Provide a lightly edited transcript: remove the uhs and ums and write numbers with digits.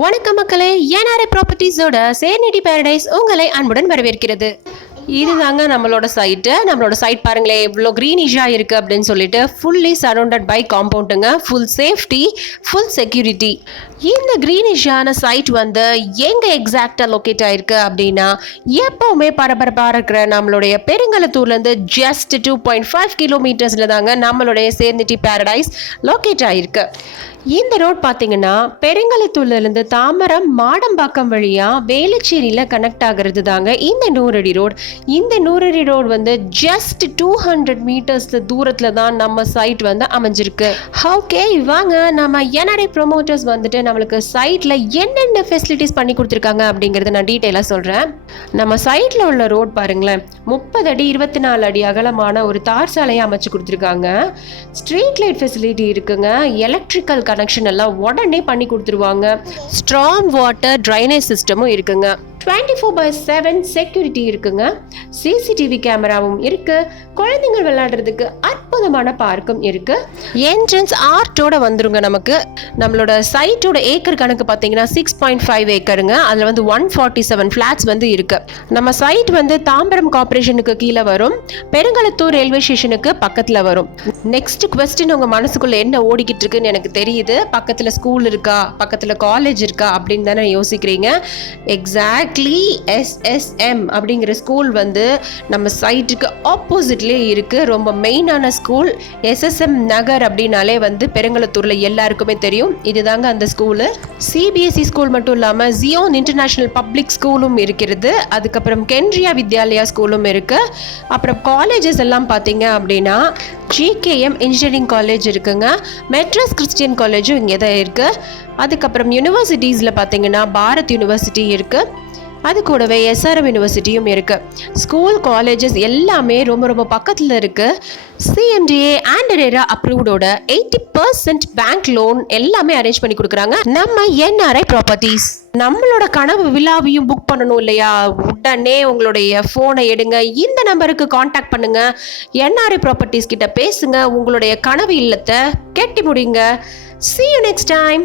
வணக்கம் மக்களே, NRI ப்ராப்பர்ட்டிஸோட சேர்னிட்டி paradise உங்களை அன்புடன் வரவேற்கிறது. இதுதாங்க நம்மளோட சைட்டு. நம்மளோட சைட் பாருங்களேன், எவ்வளோ க்ரீனிஷாக இருக்குது அப்படின்னு சொல்லிட்டு ஃபுல்லி சரௌண்டட் பை காம்பவுண்டுங்க. Full safety, full security. இந்த க்ரீனிஷான சைட் வந்து எங்கே எக்ஸாக்டாக லொக்கேட் ஆகிருக்கு அப்படின்னா, எப்போவுமே பரபரப்பாக இருக்கிற நம்மளுடைய பெருங்கலத்தூர்லேருந்து ஜஸ்ட் 2.5 கிலோமீட்டர்ஸில் தாங்க நம்மளுடைய சேர்னிட்டி பேரடைஸ் லொக்கேட் ஆகிருக்கு. இந்த ரோட் பார்த்தீங்கன்னா பெருங்கலத்தூர்லேருந்து தாம்பரம் மாடம்பாக்கம் வழியாக வேலுச்சேரியில் கனெக்ட் ஆகிறது தாங்க இந்த 100 அடி ரோடு. இந்த 100 அடி ரோடு வந்து ஜஸ்ட் 200 மீட்டர்ஸ் தூரத்தில் தான் நம்ம சைட் வந்து அமைஞ்சிருக்கு. ஓகே வாங்க, நம்ம என்ஆர்ஐ ப்ரொமோட்டர்ஸ் வந்துட்டு நம்மளுக்கு சைட்டில் என்னென்ன ஃபெசிலிட்டிஸ் பண்ணி கொடுத்துருக்காங்க அப்படிங்கிறத நான் டீட்டெயிலாக சொல்கிறேன். நம்ம சைட்டில் உள்ள ரோட் பாருங்களேன், 30 அடி 24 அடி அகலமான ஒரு தார் சாலையை அமைச்சு கொடுத்துருக்காங்க. ஸ்ட்ரீட் லைட் ஃபெசிலிட்டி இருக்குங்க. எலக்ட்ரிக்கல் கனெக்ஷன் எல்லாம் உடனே பண்ணி கொடுத்துருவாங்க. ஸ்ட்ராங் வாட்டர் ட்ரைனேஜ் சிஸ்டமும் இருக்குங்க. 24/7 செக்யூரிட்டி இருக்குங்க. சிசிடிவி கேமராவும் இருக்கு. குழந்தைங்க விளையாடுறதுக்கு அற்புதமான பார்க்கும் இருக்கு. என்ட்ரன்ஸ் ஆர்ட்டோட வந்துருங்க. நமக்கு நம்மளோட சைட்டோட ஏக்கர் கணக்கு பார்த்தீங்கன்னா 6.5 ஏக்கருங்க. அதில் வந்து 147 ஃபிளாட்ஸ் வந்து இருக்கு. நம்ம சைட் வந்து தாம்பரம் கார்பரேஷனுக்கு கீழே வரும், பெருங்கலத்தூர் ரயில்வே ஸ்டேஷனுக்கு பக்கத்தில் வரும். நெக்ஸ்ட் குவெஸ்டின் உங்க மனசுக்குள்ள என்ன ஓடிக்கிட்டு இருக்குன்னு எனக்கு தெரியுது. பக்கத்தில் ஸ்கூல் இருக்கா, பக்கத்தில் காலேஜ் இருக்கா அப்படின்னு தானே யோசிக்கிறீங்க. எக்ஸாக்ட்லி SSM அப்படிங்கிற ஸ்கூல் வந்து நம்ம சைட்டுக்கு ஆப்போசிட்லேயே இருக்குது. ரொம்ப மெயினான ஸ்கூல் SSM நகர் அப்படின்னாலே வந்து பெருங்கலத்தூரில் எல்லாருக்குமே தெரியும். இதுதாங்க அந்த ஸ்கூலு. CBSE ஸ்கூல் மட்டும் இல்லாமல் ஜியோன் இன்டர்நேஷ்னல் பப்ளிக் ஸ்கூலும் இருக்கிறது. அதுக்கப்புறம் கென்ட்ரியா வித்யாலயா ஸ்கூலும் இருக்குது. அப்புறம் காலேஜஸ் எல்லாம் பார்த்தீங்க அப்படின்னா GKM இன்ஜினியரிங் காலேஜ் இருக்குங்க. மெட்ராஸ் கிறிஸ்டியன் காலேஜும் இங்கே தான் இருக்குது. அதுக்கப்புறம் யூனிவர்சிட்டிஸில் பார்த்தீங்கன்னா பாரத் யூனிவர்சிட்டி இருக்குது. அது கூடவே SRM யூனிவர்சிட்டியும் இருக்குது. ஸ்கூல் காலேஜஸ் எல்லாமே ரொம்ப ரொம்ப பக்கத்தில் இருக்குது. CMDA and RERA அப்ரூவ்டோட 80% bank loan எல்லாமே அரேஞ்ச் பண்ணி கொடுக்குறாங்க நம்ம என்ஆர்ஐ ப்ராப்பர்ட்டிஸ். நம்மளோட கனவு விழாவையும் புக் பண்ணணும் இல்லையா? உடனே உங்களுடைய ஃபோனை எடுங்க, இந்த நம்பருக்கு காண்டாக்ட் பண்ணுங்க, என்ஆர்ஐ ப்ராப்பர்ட்டிஸ் கிட்ட பேசுங்க, உங்களுடைய கனவு இல்லத்தை கட்டி முடிங்க. See you next time.